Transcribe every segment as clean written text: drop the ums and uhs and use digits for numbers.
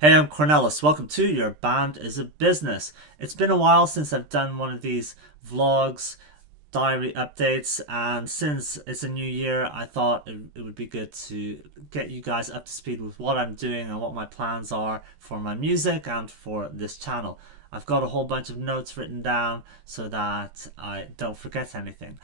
Hey, I'm Cornelis. Welcome to Your Band is a Business. It's been a while since I've done one of these vlogs, diary updates, and since it's a new year, I thought it would be good to get you guys up to speed with what I'm doing and what my plans are for my music and for this channel. I've got a whole bunch of notes written down so that I don't forget anything.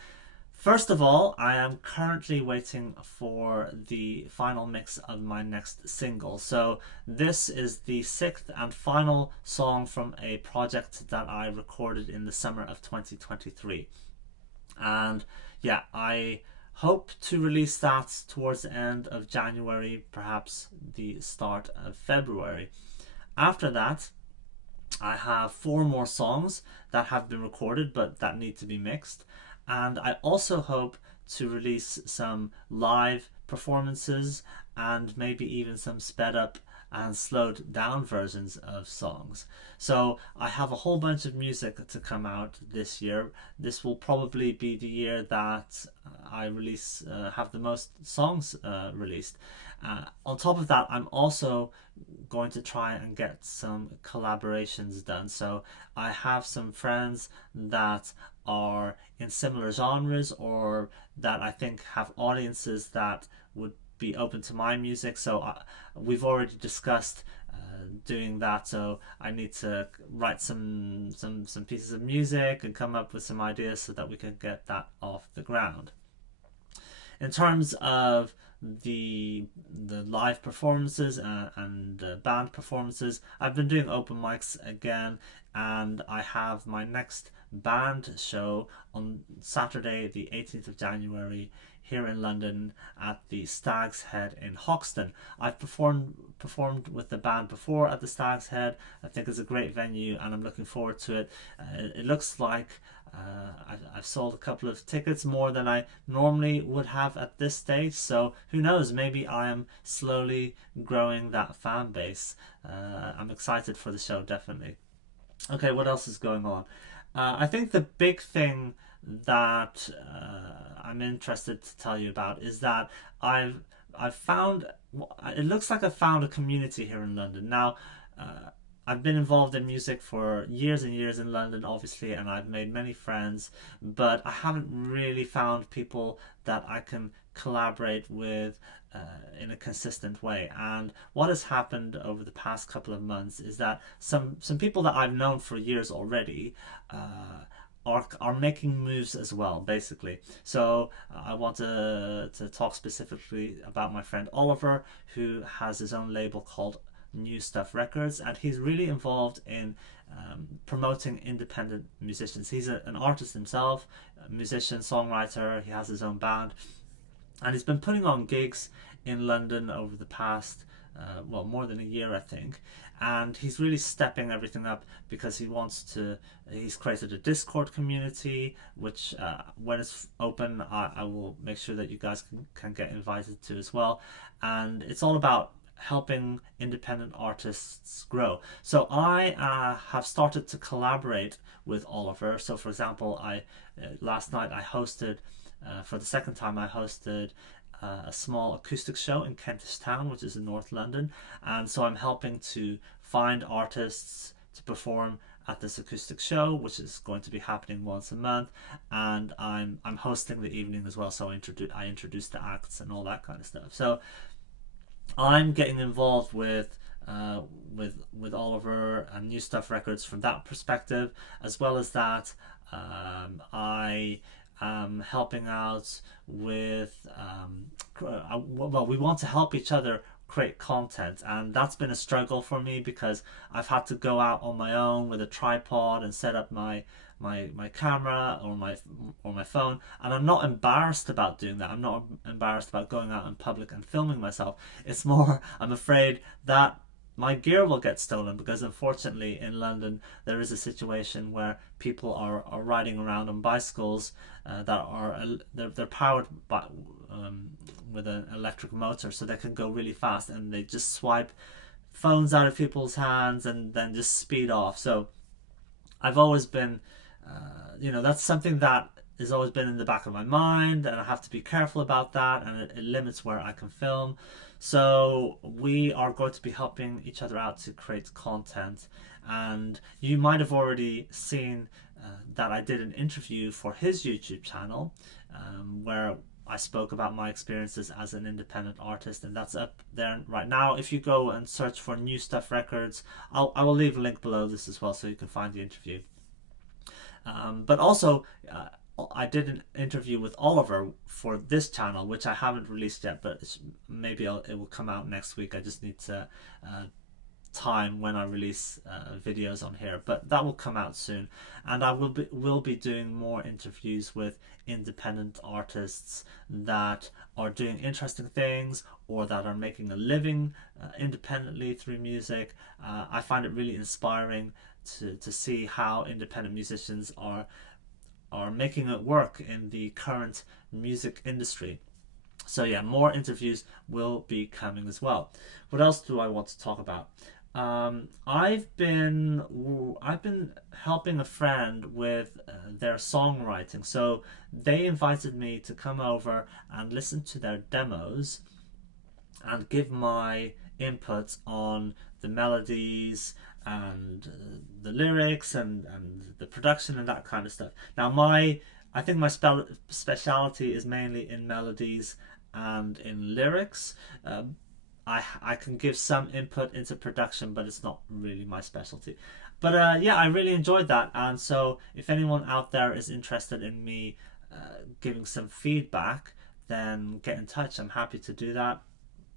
First of all, I am currently waiting for the final mix of my next single. So this is the sixth and final song from a project that I recorded in the summer of 2023. And yeah, I hope to release that towards the end of January, perhaps the start of February. After that, I have four more songs that have been recorded but that need to be mixed. And I also hope to release some live performances and maybe even some sped up and slowed down versions of songs. So I have a whole bunch of music to come out this year. This will probably be the year that I release have the most songs released. On top of that, I'm also going to try and get some collaborations done. So I have some friends that are in similar genres or that I think have audiences that would be open to my music. So we've already discussed doing that. So I need to write some pieces of music and come up with some ideas so that we can get that off the ground. In terms of the live performances and band performances, I've been doing open mics again, and I have my next band show on Saturday the 18th of January here in London at the Stag's Head in Hoxton. I've performed with the band before at the Stag's Head. I think it's a great venue and I'm looking forward to it. It looks like I've sold a couple of tickets, more than I normally would have at this stage, so who knows, maybe I am slowly growing that fan base. I'm excited for the show, definitely. Okay, what else is going on? I think the big thing that I'm interested to tell you about is that I've found, it looks like I've found a community here in London. Now, I've been involved in music for years and years in London, obviously, and I've made many friends, but I haven't really found people that I can collaborate with in a consistent way. And what has happened over the past couple of months is that some people that I've known for years already are making moves as well, basically. So I want to talk specifically about my friend Oliver, who has his own label called New Stuff Records, and he's really involved in promoting independent musicians. He's an artist himself, a musician, songwriter. He has his own band, and he's been putting on gigs in London over the past well, more than a year, I think. And he's really stepping everything up because he wants to. He's created a Discord community, which when it's open, I will make sure that you guys can get invited to as well. And it's all about helping independent artists grow. So I have started to collaborate with Oliver. So for example, I last night I hosted, for the second time I hosted a small acoustic show in Kentish Town, which is in North London, and so I'm helping to find artists to perform at this acoustic show, which is going to be happening once a month, and I'm hosting the evening as well. So I introduce the acts and all that kind of stuff. So I'm getting involved with Oliver and New Stuff Records from that perspective, as well as that I am helping out with well, we want to help each other create content, and that's been a struggle for me because I've had to go out on my own with a tripod and set up my camera or my phone, and I'm not embarrassed about doing that. I'm not embarrassed about going out in public and filming myself. It's more, I'm afraid that my gear will get stolen, because unfortunately in London there is a situation where people are riding around on bicycles that are they're powered by with an electric motor, so they can go really fast, and they just swipe phones out of people's hands and then just speed off. So I've always been, you know, that's something that has always been in the back of my mind, and I have to be careful about that, and it limits where I can film. So we are going to be helping each other out to create content, and you might have already seen that I did an interview for his YouTube channel where I spoke about my experiences as an independent artist, and that's up there right now. If you go and search for New Stuff Records, I will leave a link below this as well so you can find the interview. But also, I did an interview with Oliver for this channel, which I haven't released yet, but maybe it will come out next week. I just need to time when I release videos on here, but that will come out soon. And I will be doing more interviews with independent artists that are doing interesting things or that are making a living independently through music. I find it really inspiring to see how independent musicians are making it work in the current music industry. So yeah, more interviews will be coming as well. What else do I want to talk about? I've been helping a friend with their songwriting. So they invited me to come over and listen to their demos and give my input on the melodies and the lyrics and the production and that kind of stuff. Now I think my speciality is mainly in melodies and in lyrics. I can give some input into production, but it's not really my specialty. But yeah, I really enjoyed that, and so if anyone out there is interested in me giving some feedback, then get in touch. I'm happy to do that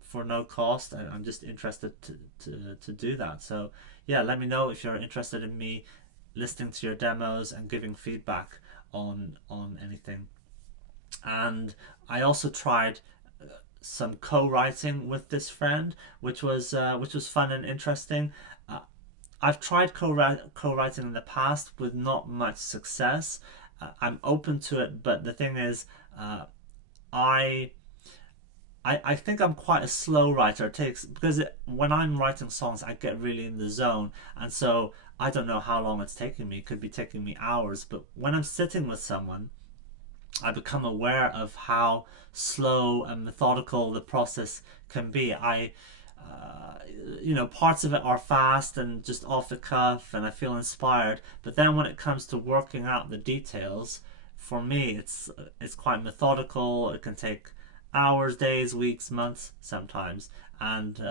for no cost. I'm just interested to do that. So yeah, let me know if you're interested in me listening to your demos and giving feedback on anything. And I also tried some co-writing with this friend, which was fun and interesting. I've tried co-writing in the past with not much success. I'm open to it, but the thing is, I think I'm quite a slow writer. It takes because when I'm writing songs, I get really in the zone, and so I don't know how long it's taking me. It could be taking me hours, but when I'm sitting with someone, I become aware of how slow and methodical the process can be. Parts of it are fast and just off the cuff, and I feel inspired. But then when it comes to working out the details, for me, it's quite methodical. It can take hours, days, weeks, months sometimes, and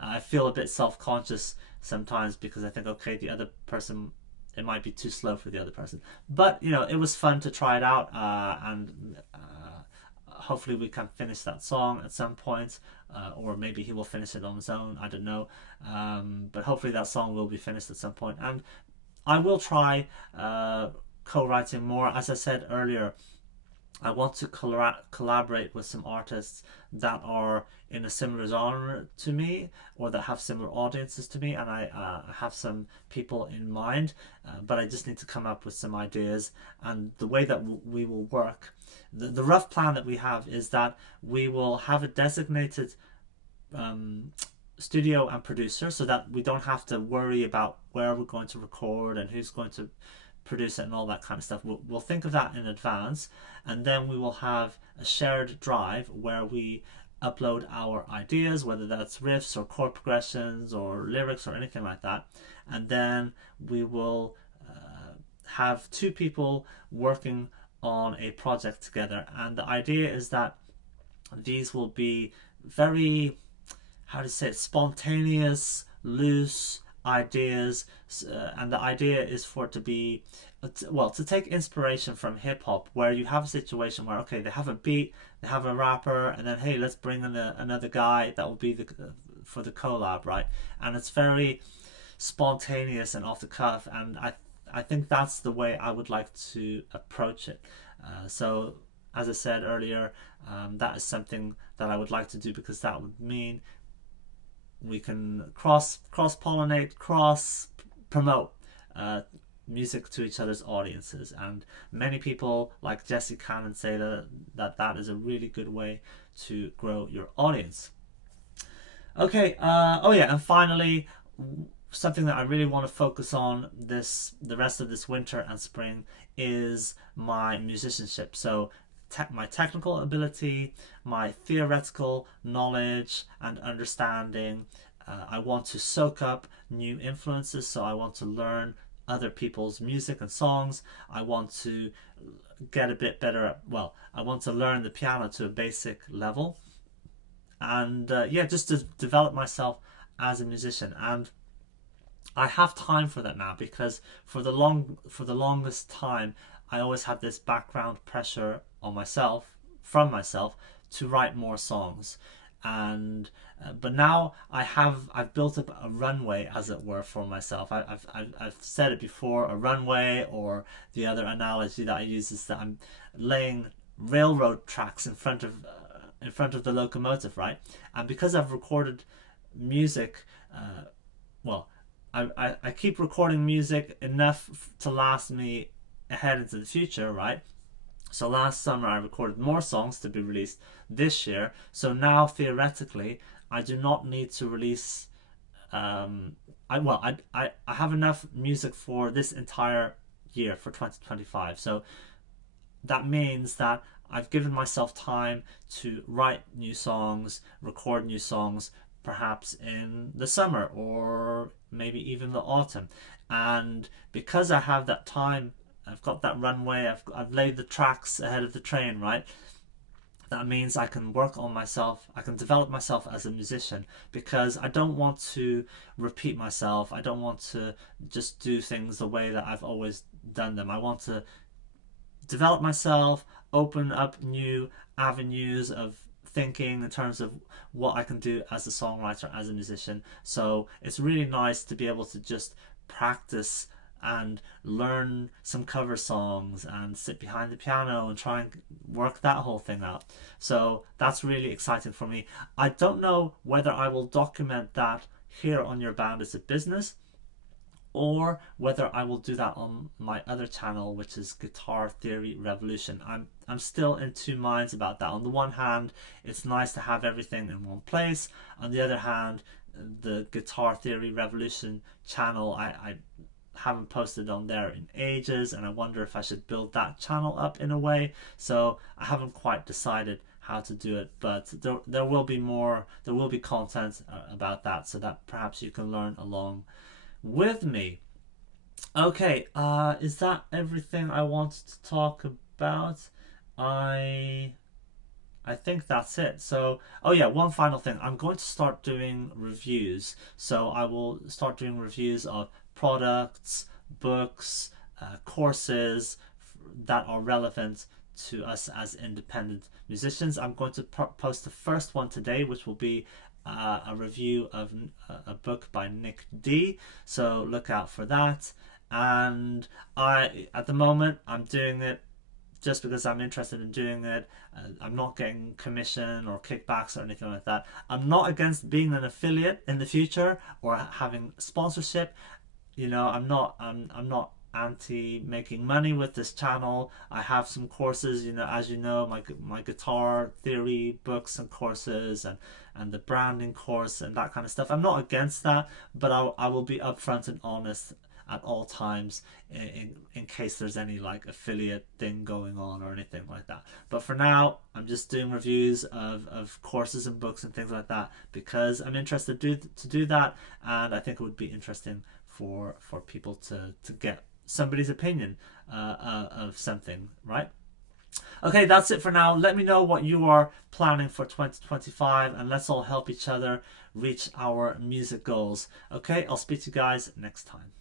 I feel a bit self-conscious sometimes because I think, okay, the other person, it might be too slow for the other person. But it was fun to try it out, and hopefully we can finish that song at some point, or maybe he will finish it on his own. I don't know, but hopefully that song will be finished at some point. And I will try co-writing more. As I said earlier, I want to collaborate with some artists that are in a similar genre to me or that have similar audiences to me, and I have some people in mind, but I just need to come up with some ideas. And the way that we will work, the rough plan that we have is that we will have a designated studio and producer so that we don't have to worry about where we're going to record and who's going to produce it and all that kind of stuff. We'll think of that in advance, and then we will have a shared drive where we upload our ideas, whether that's riffs or chord progressions or lyrics or anything like that, and then we will have two people working on a project together. And the idea is that these will be very, how to say it, spontaneous, loose ideas, and the idea is for it to be, well, to take inspiration from hip-hop, where you have a situation where, okay, they have a beat, they have a rapper, and then, hey, let's bring in another guy that will be for the collab, right? And it's very spontaneous and off the cuff, and I think that's the way I would like to approach it. So as I said earlier, that is something that I would like to do, because that would mean we can cross-pollinate, cross-promote music to each other's audiences. And many people, like Jesse Cannon, say that is a really good way to grow your audience. Okay, oh yeah, and finally, something that I really want to focus on the rest of this winter and spring is my musicianship. So my technical ability, my theoretical knowledge and understanding. I want to soak up new influences, so I want to learn other people's music and songs. I want to get a bit better at, well, I want to learn the piano to a basic level, and yeah, just to develop myself as a musician. And I have time for that now, because for the longest time I always had this background pressure on myself, from myself, to write more songs. And but now I've built up a runway, as it were, for myself. I've said it before, a runway, or the other analogy that I use is that I'm laying railroad tracks in front of the locomotive, right? And because I've recorded music, well, I keep recording music enough to last me ahead into the future, right? So last summer I recorded more songs to be released this year. So now theoretically I do not need to release. I have enough music for this entire year, for 2025. So that means that I've given myself time to write new songs, record new songs, perhaps in the summer or maybe even the autumn. And because I have that time, I've got that runway, I've laid the tracks ahead of the train, right? That means I can work on myself, I can develop myself as a musician, because I don't want to repeat myself. I don't want to just do things the way that I've always done them. I want to develop myself, open up new avenues of thinking in terms of what I can do as a songwriter, as a musician. So it's really nice to be able to just practice and learn some cover songs and sit behind the piano and try and work that whole thing out. So that's really exciting for me. I don't know whether I will document that here on Your Band Is a Business, or whether I will do that on my other channel, which is Guitar Theory Revolution. I'm still in two minds about that. On the one hand, it's nice to have everything in one place. On the other hand, the Guitar Theory Revolution channel, I haven't posted on there in ages, and I wonder if I should build that channel up in a way. So I haven't quite decided how to do it, but there will be more, there will be content about that, so that perhaps you can learn along with me. Okay, is that everything I wanted to talk about? I I think that's it. So, oh yeah, one final thing. I'm going to start doing reviews. So I will start doing reviews of products, books, courses that are relevant to us as independent musicians. I'm going to post the first one today, which will be a review of a book by Nick D. So look out for that. And at the moment, I'm doing it just because I'm interested in doing it. I'm not getting commission or kickbacks or anything like that. I'm not against being an affiliate in the future or having sponsorship. You know, I'm not anti making money with this channel. I have some courses, you know, as you know, my guitar theory books and courses, and the branding course and that kind of stuff. I'm not against that, but I will be upfront and honest at all times in case there's any like affiliate thing going on or anything like that. But for now, I'm just doing reviews of courses and books and things like that because I'm interested to do that, and I think it would be interesting for people to get somebody's opinion of something, right? Okay, that's it for now. Let me know what you are planning for 2025, and let's all help each other reach our music goals. Okay, I'll speak to you guys next time.